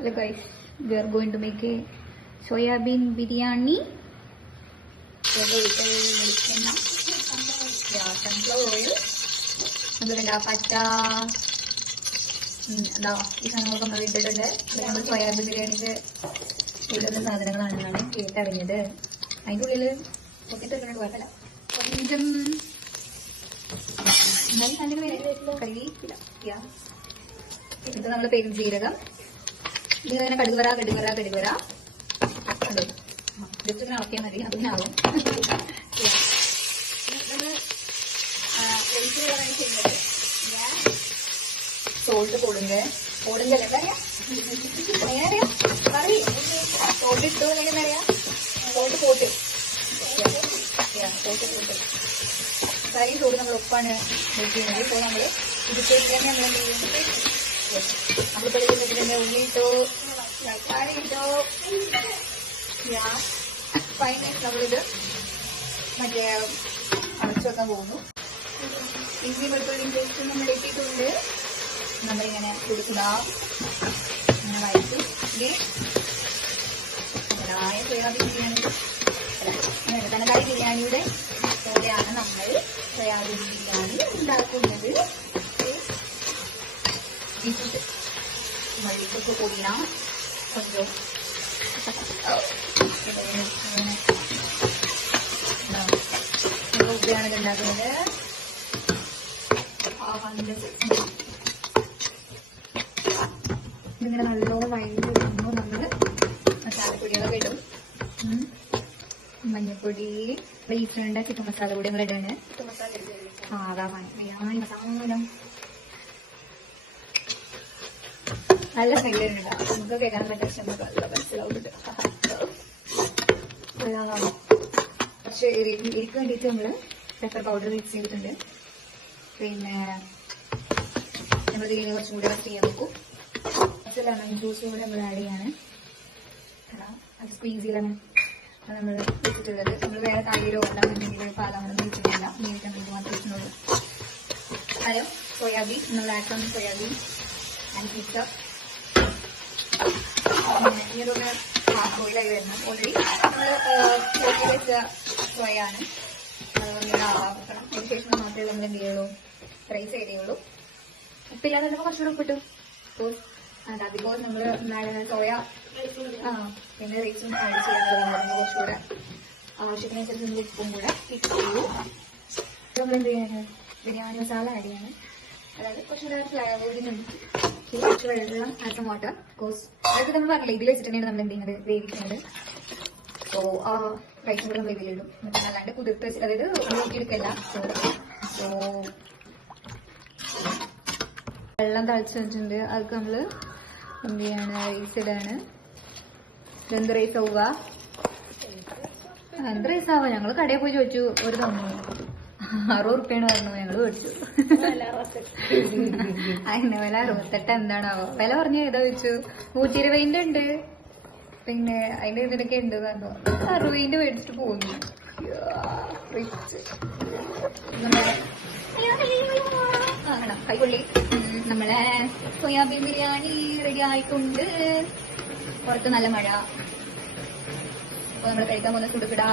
Hello guys, we are going to make a soybean biryani. Sunflower oil. Pata. ഈ സാധനങ്ങളൊക്കെ നമ്മൾ ഇട്ടിട്ടുണ്ട്. നമ്മൾ സോയാബീൻ ബിരിയാണിക്ക് ഇടുന്ന സാധനങ്ങളാണെന്നാണ് കേട്ടറിഞ്ഞത്. അതിൻ്റെ ഉള്ളിൽ പൊട്ടിത്തെറിഞ്ഞിട്ട് കുഴപ്പമില്ല. കൊഞ്ചം കഴുകിയില്ല. ഇത് നമ്മൾ പെരുംജീരകം. ഇതിങ്ങനെ കടുകുറ അതെ ജസ്റ്റ് ഇങ്ങനെ ആക്കിയാൽ മതി. അതിനാവും ചെയ്യുന്നത്. സോൾട്ട് കൊടുങ്ക എന്തറിയാ സോൾട്ട് ഇട്ടു അല്ലെങ്കിൽ അറിയാം സോൾട്ട് പോട്ട് കറി ചോറ് നമ്മൾ ഉപ്പാണ് വെക്കുന്നത്. ഇപ്പോൾ നമ്മൾ ഇതിലേക്ക് തന്നെ നമ്മൾ എന്ത് ചെയ്യുന്നത് നമ്മളിപ്പോൾ ഇതിന്റെ ഉള്ളിട്ടോ തക്കാളി ഇട്ടോ ഫൈനായിട്ട് നമ്മളിത് മറ്റേ അടച്ചു വെക്കാൻ പോകുന്നു. ഇഞ്ചി വെളുത്തുള്ളിയും പേസ്റ്റ് നമ്മൾ ഇട്ടിട്ടുണ്ട്. നമ്മളിങ്ങനെ കൊടുക്കുക, ഇങ്ങനെ വഴറ്റി സോയാബീൻ ബിരിയാണി തനക്കാരി ബിരിയാണിയുടെ പോലെയാണ് നമ്മൾ സോയാബീൻ ബിരിയാണി ഉണ്ടാക്കുന്നത്. മല്ലിപ്പൊടി പൊടിന കൊഞ്ചം ഉപ്പയാണ് ഇത് ഉണ്ടാക്കുന്നത്. ഇതിങ്ങനെ നല്ലോണം വഴങ്ങി വരുമ്പോൾ നമ്മൾ മസാലപ്പൊടികളൊക്കെ ഇടും. മഞ്ഞൾപ്പൊടി ബീഫിനുണ്ട്. ചിക്കൻ മസാല കൂടി നമ്മൾ ഇടാണ്. ബിരിയാണി മസാല നല്ല സ്മെല്ലുണ്ട്. നമുക്ക് കേൾക്കാൻ പറ്റും. മനസ്സിലാവുന്നുണ്ട്. കുറച്ച് എരിക്ക് വേണ്ടിയിട്ട് നമ്മൾ പെപ്പർ പൗഡർ മിക്സ് ചെയ്തിട്ടുണ്ട്. പിന്നെ നമ്മൾ ഇതിൽ കുറച്ചും കൂടി റെസ്റ്റ് ചെയ്യാൻ നോക്കും. കുറച്ച് ലെമൺ ജ്യൂസ് കൂടെ നമ്മൾ ആഡ് ചെയ്യാണ്. അത് സ്ക്വീസ് ലെമൺ അത് നമ്മൾ വെച്ചിട്ടുള്ളത്. നമ്മൾ വേറെ തൈരോ അല്ലെങ്കിൽ പാലൊന്നും വെച്ചിട്ടില്ല. നേരിട്ട് നമ്മൾ മാത്രമേ വെച്ചിട്ടുള്ളൂ. അത് സോയാബീൻ നമ്മൾ ആഡ് ചെയ്യുന്ന സോയാബീൻ ആൻഡ് പിസ്സ ഇതൊന്ന് ഹാഫ് ബോയിലായി വരുന്നത്. ഓൾറെഡി നമ്മൾ വെച്ച സോയാണ്. അതുകൊണ്ട് ആക്കണം. അതിനുശേഷം മാത്രമേ നമ്മൾ എന്ത് ചെയ്യുള്ളൂ ഫ്രൈ ചെയ്യുള്ളൂ. ഉപ്പില്ലാതെ നമുക്ക് കുറച്ചുകൂടെ ഉപ്പിട്ടു. അപ്പോൾ അതാ ബിക്കോസ് നമ്മൾ സോയ പിന്നെ റൈസും ആഡ് ചെയ്യാനുള്ളത് കുറച്ചുകൂടെ ആവശ്യത്തിനനുസരിച്ച് നമ്മൾ ഉപ്പും കൂടെ ഇട്ട് ചെയ്തു. നമ്മൾ എന്ത് ചെയ്യാണ് ബിരിയാണി മസാല ആഡ് ചെയ്യാണ്. അതായത് കുറച്ചുകൂടെ ഫ്ലേവറിനുണ്ട്. കുറച്ച് വെള്ളം ആഡ് വാട്ടർ ബിക്കോസ് അതൊക്കെ നമ്മൾ പറഞ്ഞില്ല ഇതിൽ വെച്ചിട്ടുണ്ടെങ്കിൽ നമ്മൾ എന്ത് ചെയ്യുന്നത് വേവിക്കുന്നത്. സോ റൈസും കൂടെ നമ്മൾ ഇതിലിടും. അല്ലാണ്ട് കുതിർത്ത് വെച്ചിട്ട് അതായത് നോക്കിയെടുക്കല്ല. സോ വെള്ളം തളിച്ച് വെച്ചിട്ടുണ്ട്. അതൊക്കെ നമ്മൾ എന്ത് ചെയ്യാണ് റൈസ് ഇടാണ്. എന്ത് റൈസ് ആവുക എന്ത് റൈസ് ആവുക ഞങ്ങൾ കടയിൽ പോയി ചോദിച്ചു. ഒരു തന്നു 60 റുപ്യാണ് പറഞ്ഞു. ഞങ്ങൾ മേടിച്ചു. അതിന്റെ വില 68 എന്താണാവോ വില പറഞ്ഞു. ഏതാ ചോദിച്ചു 120 ഉണ്ട്. പിന്നെ അതിന്റെ ഇതിനൊക്കെ ഉണ്ട് പറഞ്ഞു. 60 മേടിച്ചിട്ട് പോകുന്നു. കൈകൊള്ളി നമ്മളെ സോയാബീൻ ബിരിയാണി റെഡി ആയിട്ടുണ്ട്. പുറത്ത് നല്ല മഴ. അപ്പൊ നമ്മൾ കഴിക്കാൻ പോകുന്ന സുടുകിടാ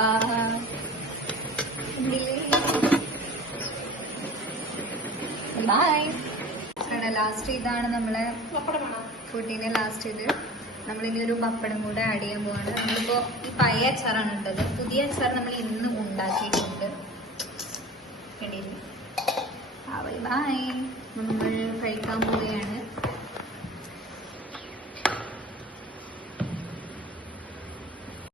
ബൈ. ലാസ്റ്റ് ഇതാണ് നമ്മളെ ഫുഡിന്റെ ലാസ്റ്റ്. ഇത് നമ്മളിനി ഒരു പപ്പടം കൂടെ ആഡ് ചെയ്യാൻ പോവാണ്. നമ്മളിപ്പോ ഈ പഴയ അച്ചാറാണ് ഉണ്ടത്. പുതിയ അച്ചാർ നമ്മൾ ഇന്ന് ഉണ്ടാക്കിയിട്ടുണ്ട്. ബൈ. നമ്മൾ കഴിക്കാൻ പോവുകയാണ്.